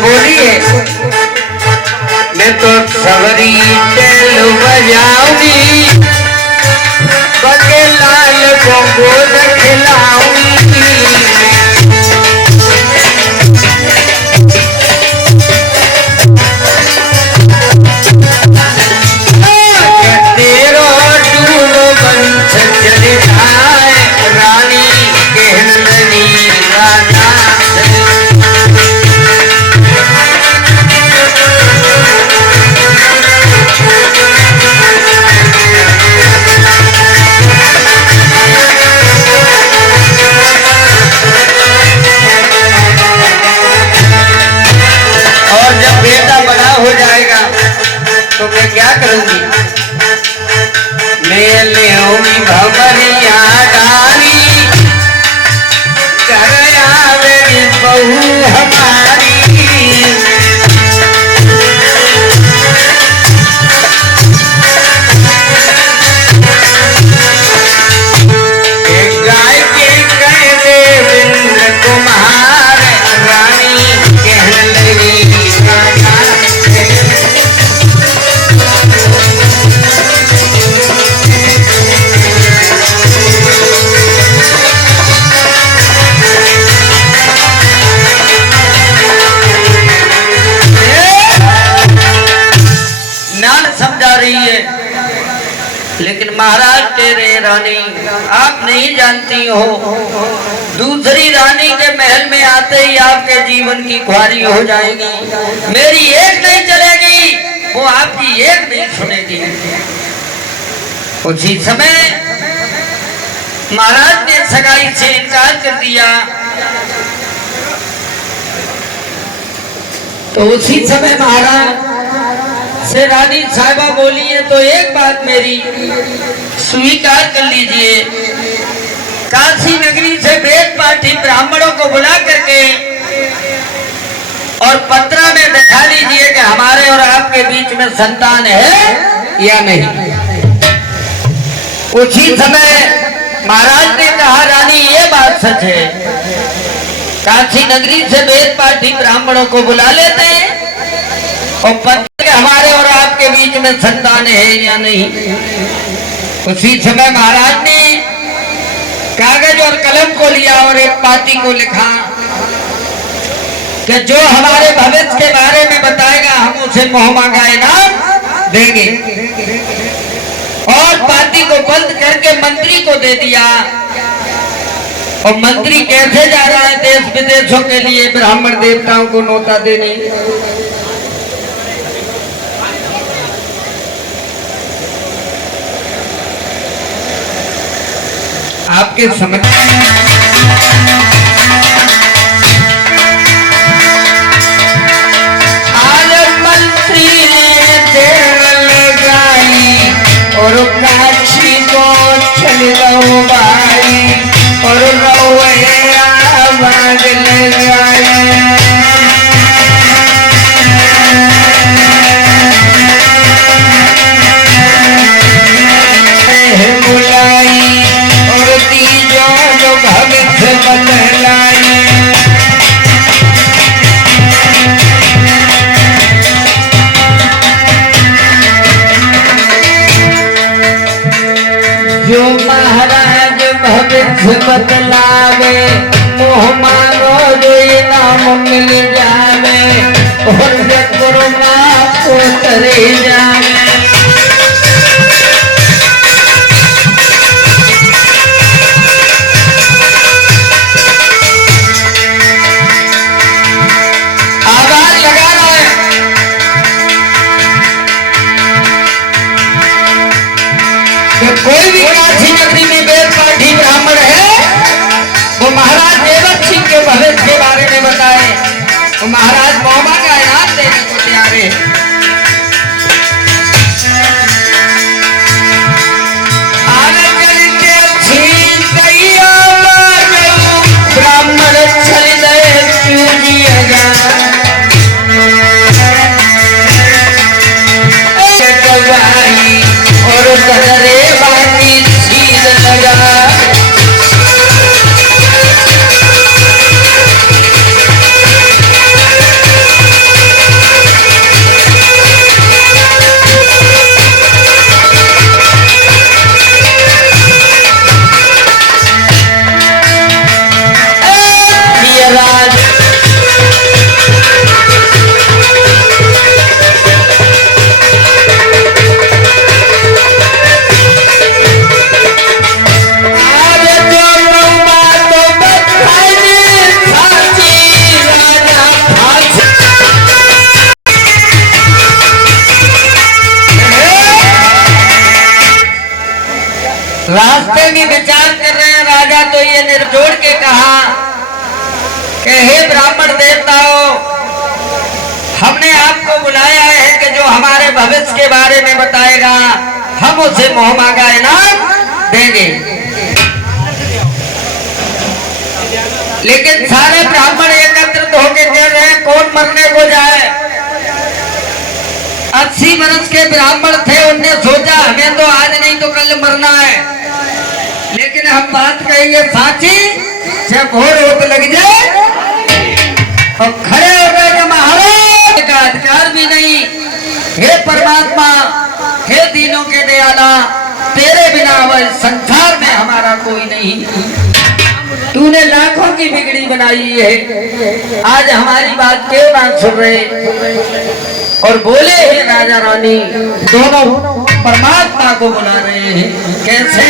बोलिए मैं तो सवरी चल बजाऊंगी बगे लाल को गोद खिलाऊंगी तेरो डूरो बंश चल जाए रानी कहलनी राना हो जाएगा तो मैं क्या करूंगी मैं ले आऊंगी भवरिया डाली घर आवेगी बहू हमारी एक गाय के कह देवेंद्र कुमार रानी कहने लगी लेकिन महाराज तेरे रानी आप नहीं जानती हो दूसरी रानी के महल में आते ही आपके जीवन की ख्वारी हो जाएगी मेरी एक नहीं चलेगी वो आपकी एक नहीं सुनेगी उसी समय महाराज ने सगाई से इनकार कर दिया तो उसी समय महाराज से रानी साहिबा बोली है तो एक बात मेरी स्वीकार कर लीजिए काशी नगरी से वेद पाठी ब्राह्मणों को बुला करके और पत्रा में दिखा लीजिए कि हमारे और आपके बीच में संतान है या नहीं उसी समय महाराज ने कहा रानी ये बात सच है काशी नगरी से वेद पाठी ब्राह्मणों को बुला लेते हैं और पत्र हमारे और आपके बीच में संतान है या नहीं उसी समय महाराज ने कागज और कलम को लिया और एक पाती को लिखा कि जो हमारे भविष्य के बारे में बताएगा हम उसे मोहमांगा इनाम देंगे और पाती को बंद करके मंत्री को दे दिया और मंत्री कैसे जा रहा है देश विदेशों के लिए ब्राह्मण देवताओं को न्योता देने आपके समझ आज मंत्री ने देर लगाई और काशी को चल गो भाई और रवैया आवाज लगाई जो महाराज भविष्य बतलावे मोह मानो जो इनाम मिल जावे और गुरु माँ को तरे जावे आवाज लगा रहा है कि कोई भी काशी नगरी में वेद पाठी ब्राह्मण है वो महाराज देवक सिंह के भविष्य के बारे में बताए तो महाराज मोहमा का इनाम देने को तैयार है ब्राह्मण चल गए और कदरे बाकी सीध लगा जी विचार कर रहे हैं। राजा तो ये निर्जोड़ के कहा कि हे ब्राह्मण देवताओं, हमने आपको बुलाया है कि जो हमारे भविष्य के बारे में बताएगा हम उसे मोह मांगा इनाम देंगे। लेकिन सारे ब्राह्मण एकत्रित होकर कह रहे हैं कौन मरने को जाए। 80 वर्ष के ब्राह्मण थे, उनने सोचा हमें तो आज नहीं तो कल मरना है, लेकिन हम बात कहेंगे साची, जब भोर रोक लग जाए और खड़े हो गए कि महाराज का अधिकार भी नहीं। हे परमात्मा, हे दीनों के दयाला, तेरे बिना वह संसार में हमारा कोई नहीं। तूने लाखों की बिगड़ी बनाई है, आज हमारी बात क्यों ना सुन रहे। और बोले हे राजा रानी दोनों परमात्मा को बुला रहे हैं। कैसे?